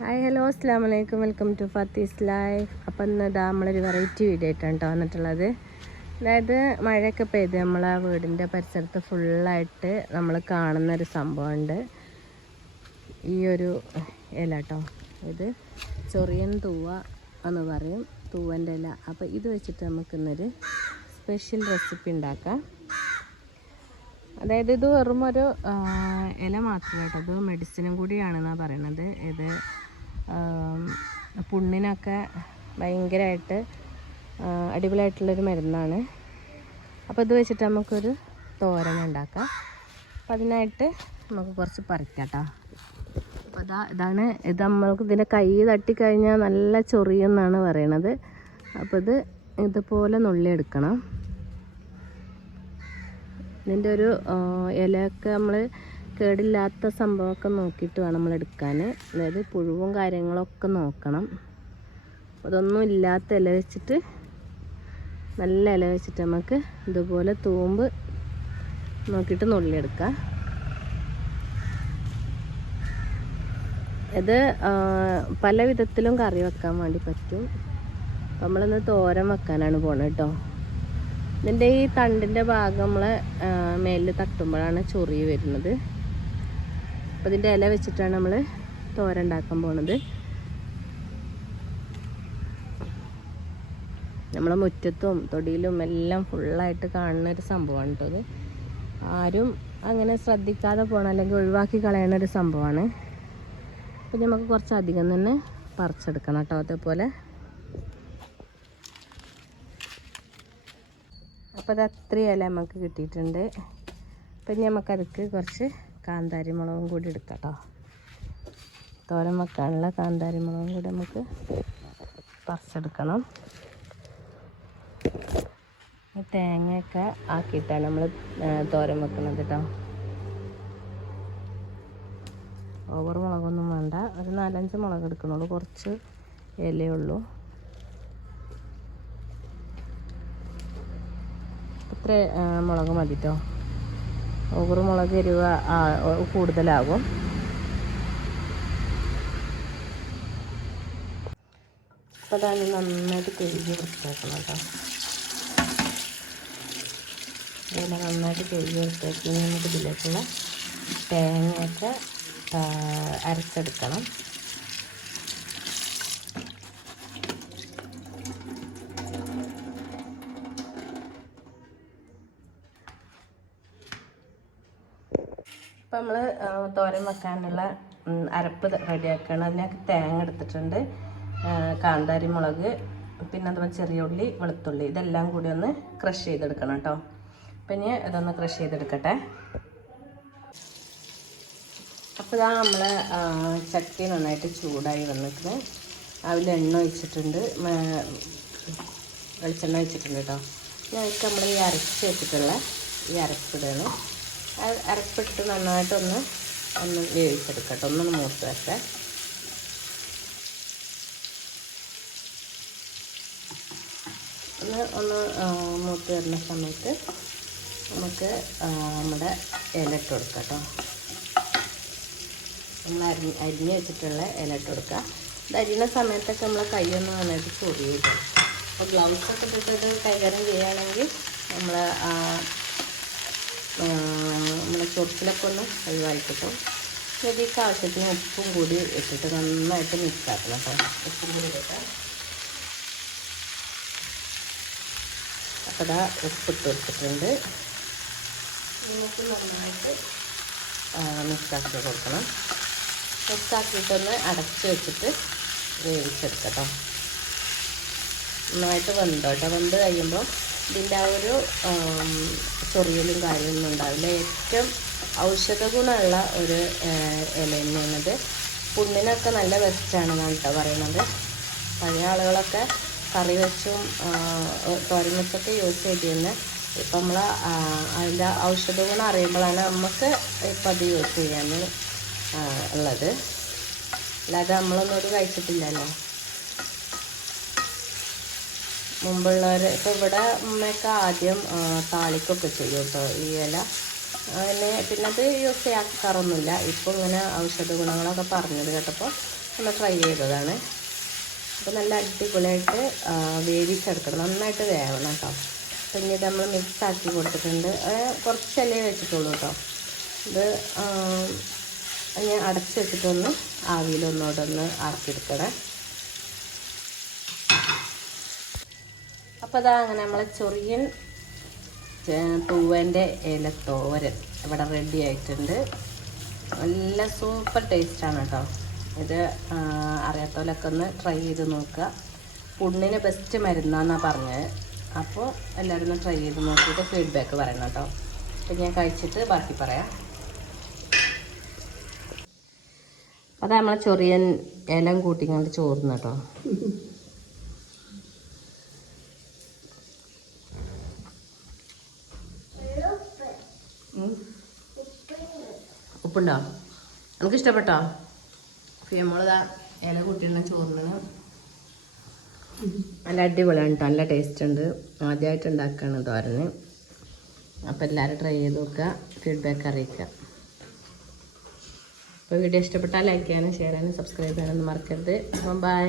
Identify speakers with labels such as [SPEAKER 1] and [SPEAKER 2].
[SPEAKER 1] Hi hello അസ്സാം വലൈക്കും welcome to ഫത്തീസ് life. അപ്പം ഇന്ന് ഇതാ നമ്മളൊരു വെറൈറ്റി വീഡിയോ ആയിട്ടാണ് കേട്ടോ വന്നിട്ടുള്ളത്. അതായത് മഴയൊക്കെ പെയ്ത് നമ്മളെ വീടിന്റെ പരിസരത്ത് ഫുള്ളായിട്ട് നമ്മൾ കാണുന്നൊരു സംഭവമുണ്ട് ഈ ഒരു ഇല കേട്ടോ ഇത് ചൊറിയൻ തൂവ എന്ന് പറയും. തൂവന്റെ ഇല. അപ്പോൾ ഇത് വെച്ചിട്ട് നമുക്കിന്നൊരു സ്പെഷ്യൽ റെസിപ്പി ഉണ്ടാക്കാം. അതായത് ഇത് വെറും ഒരു ഇല മാത്രമല്ല കേട്ടോ ഇത് മെഡിസിനും കൂടിയാണെന്നാണ് പറയണത്. ഇത് പുണ്ണിനൊക്കെ ഭയങ്കരമായിട്ട് അടിപൊളിയായിട്ടുള്ളൊരു മരുന്നാണ്. അപ്പോൾ ഇത് വെച്ചിട്ട് നമുക്കൊരു തോരൻ ഉണ്ടാക്കാം. അപ്പം അതിനായിട്ട് നമുക്ക് കുറച്ച് പറിക്കാം കേട്ടോ അപ്പോൾ അതാ ഇതാണ് ഇത് നമ്മൾക്ക് ഇതിന്റെ കൈ തട്ടിക്കഴിഞ്ഞാൽ നല്ല ചൊറിയെന്നാണ് പറയണത്. അപ്പോൾ ഇത് ഇതുപോലെ നുള്ളിയെടുക്കണം ഇതിന്റെ ഒരു ഇലയൊക്കെ നമ്മൾ കേടില്ലാത്ത സംഭവമൊക്കെ നോക്കിയിട്ട് വേണം നമ്മൾ എടുക്കാൻ. അതായത് പുഴുവും കാര്യങ്ങളൊക്കെ നോക്കണം. അതൊന്നും ഇല്ലാത്ത ഇല വെച്ചിട്ട് നല്ല ഇല വെച്ചിട്ട് നമുക്ക് ഇതുപോലെ തൂമ്പ് നോക്കിയിട്ട് നുള്ളിയെടുക്കാം ഇത് പല വിധത്തിലും കറി വെക്കാൻ വേണ്ടി പറ്റും. നമ്മളിന്ന് തോരൻ വെക്കാനാണ് പോണത് കേട്ടോ ഇതിന്റെ ഈ തണ്ടിന്റെ ഭാഗം നമ്മളെ മേലിൽ തട്ടുമ്പോഴാണ് ചൊറി വരുന്നത്. അപ്പോൾ ഇതിന്റെ ഇല വെച്ചിട്ടാണ് നമ്മൾ തോരൻ ഉണ്ടാക്കാൻ പോണത്. നമ്മളെ മുറ്റത്തും തൊടിയിലും എല്ലാം ഫുള്ളായിട്ട് കാണുന്ന ഒരു സംഭവമാണ് കേട്ടോ ഇത് ആരും അങ്ങനെ ശ്രദ്ധിക്കാതെ പോകണം അല്ലെങ്കിൽ ഒഴിവാക്കി കളയണ ഒരു സംഭവമാണ്. അപ്പം നമുക്ക് കുറച്ച് അധികം തന്നെ പറിച്ചെടുക്കണം കേട്ടോ അതേപോലെ. അപ്പോൾ അത് അത്രയും ഇല നമുക്ക് കിട്ടിയിട്ടുണ്ട്. അപ്പം ഇനി നമുക്ക് അതിക്ക് കുറച്ച് കാന്താരി മുളകും കൂടി എടുക്കാം കേട്ടോ തോരൻ വെക്കാനുള്ള കാന്താരി മുളകും കൂടി നമുക്ക് പറിച്ചെടുക്കണം. തേങ്ങയൊക്കെ ആക്കിയിട്ടാണ് നമ്മൾ തോരൻ വെക്കുന്നത് കേട്ടോ ഓവർ മുളകൊന്നും വേണ്ട. ഒരു നാലഞ്ച് മുളക് എടുക്കണുള്ളൂ. കുറച്ച് ഇലയേ ഉള്ളൂ ഇത്ര മുളക് മതി കേട്ടോ ഓവർ മുളക് എരിവ് കൂടുതലാകും. അപ്പോൾ അതാണ് നന്നായിട്ട് കഴുകി വൃത്തിയാക്കണം കേട്ടോ ഇങ്ങനെ നന്നായിട്ട് കഴുകി വൃത്തിയാക്കി നമുക്ക് ഇതിലേക്കുള്ള തേങ്ങയൊക്കെ അരച്ചെടുക്കണം. ഇപ്പം നമ്മൾ തോരൻ വെക്കാനുള്ള അരപ്പ് റെഡിയാക്കണം. അതിനകത്ത് തേങ്ങ എടുത്തിട്ടുണ്ട്. കാന്താരി മുളക് പിന്നെ അതുപോലെ ചെറിയ ഉള്ളി വെളുത്തുള്ളി. ഇതെല്ലാം കൂടി ഒന്ന് ക്രഷ് ചെയ്തെടുക്കണം കേട്ടോ. അപ്പം ഇനി ഇതൊന്ന് ക്രഷ് ചെയ്തെടുക്കട്ടെ. അപ്പോൾ ഇതാ നമ്മൾ ചട്ടി നന്നായിട്ട് ചൂടായി വന്നിട്ട് അതിൽ എണ്ണ ഒഴിച്ചിട്ടുണ്ട്. വെളിച്ചെണ്ണ ഒഴിച്ചിട്ടുണ്ട് കേട്ടോ. അതിലേക്ക് നമ്മൾ ഈ അരച്ച് വെച്ചിട്ടുള്ള ഈ അരപ്പിടണം അരപ്പിട്ട് നന്നായിട്ടൊന്ന് ഒന്ന് വേവിച്ചെടുക്കട്ടെ. കേട്ടോ ഒന്നൊന്ന് മൂത്ത് വരട്ടെ ഒന്ന് ഒന്ന് മൂത്ത് വരുന്ന സമയത്ത് നമുക്ക് നമ്മുടെ ഇല ഇട്ട് കൊടുക്കാം നമ്മൾ അരിഞ്ഞ് അരിഞ്ഞ് വെച്ചിട്ടുള്ള ഇല ഇട്ട് കൊടുക്കുക ഇത് അരിയുന്ന സമയത്തൊക്കെ നമ്മളെ കൈയൊന്നും നന്നായിട്ട് ചൊറിയും അപ്പോൾ ഗ്ലൗസൊക്കെ ഇട്ടിട്ട് കൈകാര്യം ചെയ്യുകയാണെങ്കിൽ നമ്മൾ നമ്മളെ ചൊറിച്ചിലൊക്കെ ഒന്ന് ഒഴിവാക്കിട്ടോ കിട്ടും ഇതിലേക്ക് ആവശ്യത്തിന് ഉപ്പും കൂടി ഇട്ടിട്ട് നന്നായിട്ട് മിക്സ് ആക്കണം കേട്ടോ. ഉപ്പും കൂടി ഇട്ടിട്ട്. അപ്പോൾ ഇതാ ഉപ്പിട്ട് കൊടുത്തിട്ടുണ്ട്. നമുക്ക് നന്നായിട്ട് മിക്സാക്കി കൊടുക്കണം. മിക്സാക്കിയിട്ടൊന്ന് അടച്ച് വെച്ചിട്ട് വേവിച്ചെടുക്കട്ടോ നന്നായിട്ട് വെന്തോട്ടോ വെന്ത് കഴിയുമ്പോൾ ഇതിന്റെ ആ ഒരു ചൊറിയലും കാര്യമൊന്നും ഉണ്ടാവില്ല. ഏറ്റവും ഔഷധ ഗുണമുള്ള ഒരു ഇല തന്നെയാണിത് പുണ്ണിനൊക്കെ നല്ല ബെസ്റ്റാണെന്നാണ് കേട്ടോ പറയുന്നത്. പഴയ ആളുകളൊക്കെ കറി വെച്ചും തോരൻ വെച്ചൊക്കെ യൂസ് ചെയ്തിരുന്ന. ഇപ്പം നമ്മൾ അതിന്റെ ഔഷധ ഗുണം അറിയുമ്പോഴാണ് നമുക്ക് ഇപ്പം അത് യൂസ് ചെയ്യാൻ ഉള്ളത്. അല്ലാതെ നമ്മളൊന്നും ഒരു കഴിച്ചിട്ടില്ലല്ലോ. മുമ്പുള്ളവർ ഇപ്പോൾ ഇവിടെ ഉമ്മയൊക്കെ ആദ്യം താളിക്കൊക്കെ ചെയ്യും കേട്ടോ ഈ ഇല. പിന്നെ പിന്നെ അത് യൂസ് ചെയ്യാക്കാറൊന്നുമില്ല. ഇപ്പോൾ ഇങ്ങനെ ഔഷധ ഗുണങ്ങളൊക്കെ പറഞ്ഞത് കേട്ടപ്പോൾ ഒന്ന് ട്രൈ ചെയ്തതാണ്. അപ്പോൾ നല്ല അടിപൊളിയായിട്ട് വേവിച്ചെടുക്കണം. നന്നായിട്ട് വേവണം കേട്ടോ അപ്പം ഇനി നമ്മൾ മിക്സ് ആക്കി കൊടുത്തിട്ടുണ്ട്. കുറച്ച് കുറച്ചല്ലേ വെച്ചിട്ടുള്ളൂ കേട്ടോ ഇത് ഇനി അടച്ച് വെച്ചിട്ടൊന്ന് ആവിയിലൊന്നുകൂടെ ഒന്ന് ആക്കിയെടുക്കണേ അപ്പോൾ അതാ അങ്ങനെ നമ്മളെ ചൊറിയൻ പൂവന്റെ ഇലത്തോരൻ ഇവിടെ റെഡി ആയിട്ടുണ്ട്. നല്ല സൂപ്പർ ടേസ്റ്റാണ് കേട്ടോ ഇത് അറിയാത്തവരൊക്കെ ഒന്ന് ട്രൈ ചെയ്ത് നോക്കുക. പുണ്ണിന് ബെസ്റ്റ് മരുന്നാന്നാണ് പറഞ്ഞത്. അപ്പോൾ എല്ലാവരും ഒന്ന് ട്രൈ ചെയ്ത് നോക്കിയിട്ട് ഫീഡ്ബാക്ക് പറയണം കേട്ടോ അപ്പം ഞാൻ കഴിച്ചിട്ട് ബാക്കി പറയാം. അത് നമ്മളെ ചൊറിയൻ ഇലം കൂട്ടിക്കൊണ്ട് ചോറുന്നു കേട്ടോ ഉപ്പുണ്ടോ? നമുക്ക് ഇഷ്ടപ്പെട്ടോ ഫിയമ്മളിതാ ഇല കൂട്ടിയുള്ള ചോറിന്. നല്ല അടിപൊളിയാണ് കേട്ടോ നല്ല ടേസ്റ്റ് ഉണ്ട്. ആദ്യമായിട്ട് ഉണ്ടാക്കുകയാണ് തോരന്. അപ്പോൾ എല്ലാവരും ട്രൈ ചെയ്ത് നോക്കുക. ഫീഡ്ബാക്ക് അറിയിക്കുക. അപ്പോൾ വീഡിയോ ഇഷ്ടപ്പെട്ടാൽ ലൈക്ക് ചെയ്യാനും ഷെയർ ചെയ്യാനും സബ്സ്ക്രൈബ് ചെയ്യാനൊന്നും മറക്കരുത്. അപ്പം ബൈ